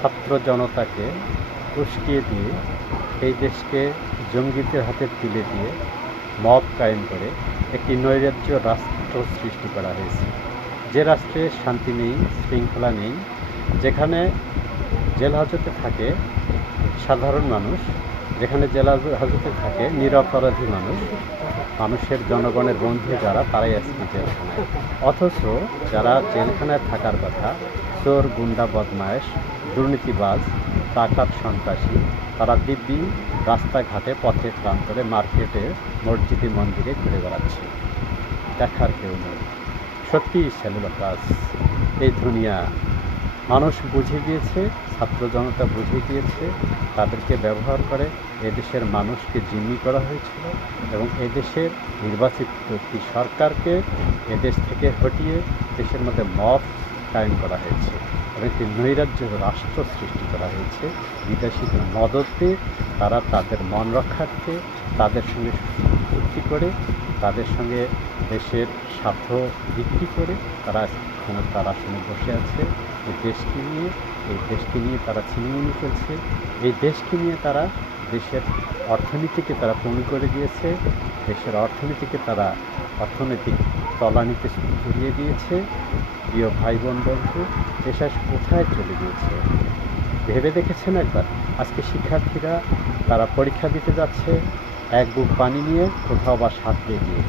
ছাত্র জনতাকে উস্কিয়ে দিয়ে এই দেশকে জঙ্গিদের হাতে তুলে দিয়ে মব কায়েম করে একটি নৈরাজ্য রাষ্ট্র সৃষ্টি করা হয়েছে। যে রাষ্ট্রে শান্তি নেই, শৃঙ্খলা নেই, যেখানে জেল হাজতে থাকে সাধারণ মানুষ, যেখানে জেল হাজতে থাকে নিরপরাধী মানুষের জনগণের বন্ধু যারা, তারাই আজকে জেলখানায়। অথচ যারা জেলখানায় থাকার কথা, চোর, গুন্ডা, বদমায়েশ, দুর্নীতিবাজ, ডাকাত, সন্ত্রাসী, তারা দিব্যি রাস্তাঘাটে, পথে প্রান্তরে, মার্কেটে, মসজিদে, মন্দিরে ঘুরে বেড়াচ্ছে, দেখার কেউ নেই। সত্যিই শ্যালীলতাস এই দুনিয়া। মানুষ বুঝে গিয়েছে, ছাত্র জনতা বুঝে গিয়েছে, তাদেরকে ব্যবহার করে এদেশের মানুষকে জিম্মি করা হয়েছিল এবং এদেশের নির্বাচিত একটি সরকারকে এদেশ থেকে হটিয়ে দেশের মধ্যে মব কায়েম করা হয়েছে এবং একটি নৈরাজ্য রাষ্ট্র সৃষ্টি করা হয়েছে। বিদেশিদের মদতে তারা তাদের মন রক্ষার্থে তাদের সঙ্গে চুক্তি করে, তাদের সঙ্গে দেশের স্বার্থ বিক্রি করে তারা ক্ষমতার আসনে বসে আছে। এই দেশকে নিয়ে তারা ছিনিমিনি খেলছে। এই দেশকে নিয়ে তারা দেশের অর্থনীতিকে তারা পঙ্গু করে দিয়েছে। দেশের অর্থনীতিকে তারা অর্থনৈতিক তলানিতে ঘুরিয়ে দিয়েছে। প্রিয় ভাই বোন বন্ধু, দেশ কোথায় চলে গিয়েছে ভেবে দেখেছেন একবার? আজকে শিক্ষার্থীরা তারা পরীক্ষা দিতে যাচ্ছে এক বুক পানি নিয়ে, কোথাও বা সাঁতরে গিয়ে।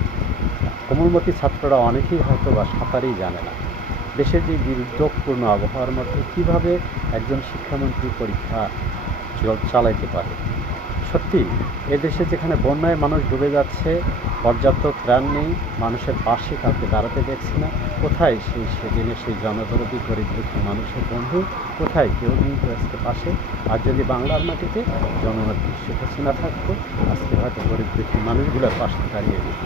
কোমলমতি ছাত্ররা অনেকেই হয়তো বা সাঁতারই জানে না। দেশের যে দুর্যোগপূর্ণ আবহাওয়ার মধ্যে কীভাবে একজন শিক্ষামন্ত্রী পরীক্ষা চালাইতে পারে? সত্যি এদেশে যেখানে বন্যায় মানুষ ডুবে যাচ্ছে, পর্যাপ্ত ত্রাণ নেই, মানুষের পাশে কাউকে দাঁড়াতে দেখছি না। কোথায় সেদিনে সেই জনদরদি গরিব দুঃখী মানুষের বন্ধু? কোথায়? কেউ নেই তো আজকে পাশে। আর যদি বাংলার মাটিতে জননেত্রী শেখ হাসিনা থাকতো, আজকে হয়তো গরিব দুঃখী মানুষগুলোর পাশে দাঁড়িয়ে যেত।